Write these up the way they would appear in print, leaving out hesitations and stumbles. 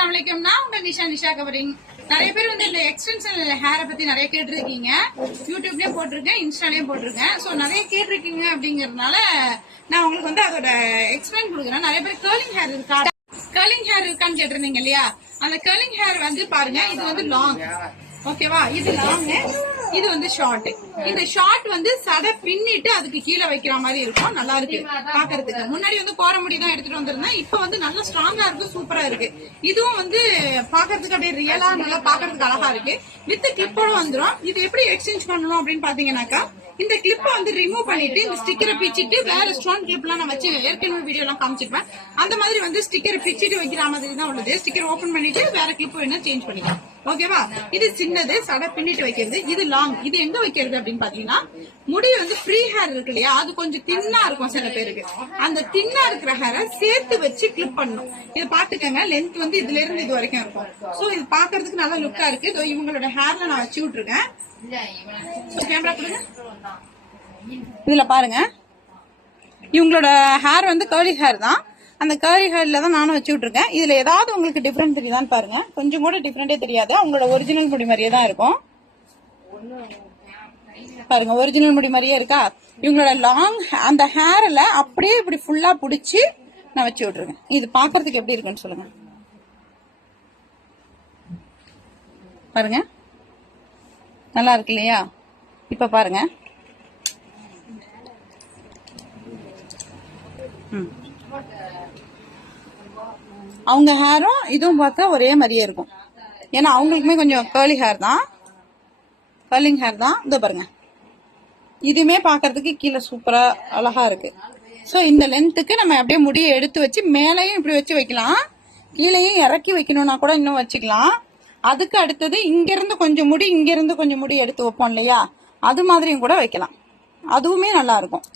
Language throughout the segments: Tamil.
அஸ்ஸலாமு அலைக்கும். நான் உங்க நிஷா கவரிங். நிறைய பேர் வந்து இந்த எக்ஸ்டென்ஷன் ஹேரை பத்தி நிறைய கேட்டிருக்கீங்க. யூடியூப்லயும் போட்டிருக்கேன், இன்ஸ்டாலயும் போட்டிருக்கேன். சோ நிறைய கேட்டிருக்கீங்க அப்படிங்கறதுனால நான் உங்களுக்கு வந்து அதோட எக்ஸ்பிளைன் கொடுக்குறேன். நிறைய பேர் கர்லிங் ஹேர் இருக்கா, கர்லிங் ஹேர் இருக்கான்னு கேட்டிருந்தீங்க இல்லையா? அந்த கர்லிங் ஹேர் வந்து பாருங்க, இது வந்து லாங், ஓகேவா? இது லாங், இது வந்து ஷார்ட். இந்த ஷார்ட் வந்து சடை பின்னிட்டு அதுக்கு கீழே வைக்கிற மாதிரி இருக்கும். நல்லா இருக்கு பாக்குறதுக்கு. முன்னாடி வந்து கோர முடி தான் எடுத்துட்டு வந்திருந்தேன். இப்ப வந்து நல்லா ஸ்ட்ராங்கா இருக்கு, சூப்பரா இருக்கு. இதுவும் வந்து பாக்குறதுக்கு அப்படியே ரியலா நல்லா பாக்குறதுக்கு அழகா இருக்கு. வித் கிளிப்போட வந்துடும். இது எப்படி எக்ஸ்சேஞ்ச் பண்ணணும் அப்படின்னு பாத்தீங்கன்னாக்கா, இந்த கிளிப்ப வந்து ரிமூவ் பண்ணிட்டு இந்த ஸ்டிக்கரை பிச்சிட்டு வேற ஸ்டோன் கிளிப் எல்லாம் நான் வச்சு ஏற்கனவே வீடியோ எல்லாம் காமிச்சிருப்பேன். அந்த மாதிரி வந்து ஸ்டிக்கரை பிச்சிட்டு வைக்கிற மாதிரி தான் உள்ளது. ஸ்டிக்கர் ஓபன் பண்ணிட்டு வேற கிளிப் வேணா சேஞ்ச் பண்ணிக்கலாம், ஓகேவா? இது சின்னது, சடை பின்னிட்டு வைக்கிறது. இது லாங். இது எங்க வைக்கிறது அப்படின்னு பாத்தீங்கன்னா, முடி வந்து ஃப்ரீ ஹேர் இருக்கு இல்லையா, அது கொஞ்சம் தின்னா இருக்கும் சில பேருக்கு. அந்த தின்னா இருக்கிற ஹேரை சேர்த்து வச்சு கிளிப் பண்ணணும். இது பாத்துக்கங்க, லென்த் வந்து இதுல இருந்து இது வரைக்கும் இருக்கும். சோ இது பாக்குறதுக்கு நல்லா லுக்கா இருக்கு. இவங்களோட ஹேர்ல நான் வச்சு விட்டுருக்கேன். கேமரா கொடுங்க. இதுல பாருங்க, இவங்களோட ஹேர் வந்து கர்லி ஹேர் தான். அந்த கர்லி ஹேர்ல தான் நானும் வச்சு விட்டுருக்கேன். இதுல ஏதாவது உங்களுக்கு டிஃபரெண்ட் தெரியுதான்னு பாருங்க. கொஞ்சம் கூட டிஃபரெண்டே தெரியாது. அவங்களோட ஒரிஜினல் முடி மாதிரியே தான் இருக்கும். பாருங்க, ஒரிஜினல் முடி மாதிரியே இருக்கா? இவங்களோட லாங் அந்த ஹேர்ல அப்படியே இப்படி ஃபுல்லா புடிச்சு நான் வச்சு விட்டுருக்கேன். இது பாக்குறதுக்கு எப்படி இருக்குன்னு சொல்லுங்க. பாருங்க, நல்லா இருக்கு இல்லையா? இப்ப பாருங்க, அவங்க ஹேரும் இதுவும் பார்த்தா ஒரே மாதிரியே இருக்கும். ஏன்னா அவங்களுக்குமே கொஞ்சம் கர்லி ஹேர் தான், கர்லிங் ஹேர் தான். இதோ பாருங்க, இதுவுமே பாக்குறதுக்கு கீழே சூப்பரா அழகா இருக்கு. சோ இந்த லென்த்துக்கு நம்ம அப்படியே முடியை எடுத்து வச்சு மேலையும் இப்படி வச்சு வைக்கலாம், கீழையும் இறக்கி வைக்கணும்னா கூட இன்னும் வச்சுக்கலாம். அதுக்கு அடுத்தது இங்க இருந்து கொஞ்சம் முடி, இங்க இருந்து கொஞ்சம் முடி எடுத்து வைப்போம் இல்லையா, அது மாதிரியும் கூட வைக்கலாம். அதுவுமே நல்லா இருக்கும்.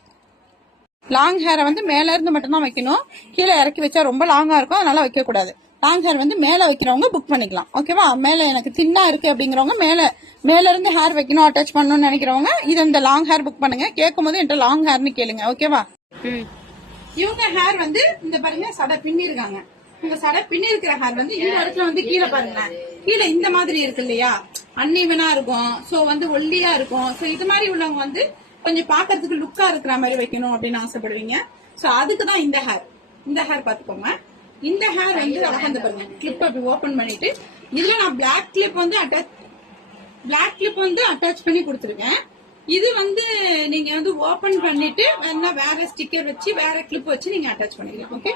லாங் ஹேரை வந்து மேல இருந்து மட்டும் தான் வைக்கணும். கீழே இறக்கி வச்சா ரொம்ப லாங்கா இருக்கும், அதனால வைக்க கூடாது. லாங் ஹேர் வந்து மேல வைக்கிறவங்க புக் பண்ணிக்கலாம், ஓகேவா? மேல எனக்கு தின்னா இருக்கு அப்படிங்கிறவங்க மேல இருந்து ஹேர் வைக்கணும், அட்டாச் பண்ணணும்னு நினைக்கிறவங்க இது இந்த லாங் ஹேர் புக் பண்ணுங்க. கேட்கும் போது என்கிட்ட லாங் ஹேர்னு கேளுங்க, ஓகேவா? இவங்க ஹேர் வந்து இந்த பாருங்க, சடை பின்னி இருக்காங்க. இந்த சடை பின்னி இருக்கிற ஹேர் வந்து இந்த இடத்துல வந்து கீழே பாருங்க, கீழே இந்த மாதிரி இருக்கு இல்லையா, அன்இவனா இருக்கும். சோ வந்து ஒல்லியா இருக்கும். சோ இது மாதிரி உள்ளவங்க வந்து கொஞ்சம் பாக்குறதுக்கு லுக்கா இருக்கிற மாதிரி வைக்கணும் அப்படின்னு ஆசைப்படுவீங்க. சோ அதுக்குதான் இந்த ஹேர் பாத்துக்கோங்க. இந்த ஹேர் வந்து அழகா பாருங்க, கிளிப் அப்படி ஓபன் பண்ணிட்டு இதுல நான் பிளாக் கிளிப் வந்து அட்டாச் பண்ணி கொடுத்துருக்கேன். இது வந்து நீங்க வந்து ஓபன் பண்ணிட்டு வேற ஸ்டிக்கர் வச்சு வேற கிளிப் வச்சு நீங்க அட்டாச் பண்ணிக்கலாம், ஓகே?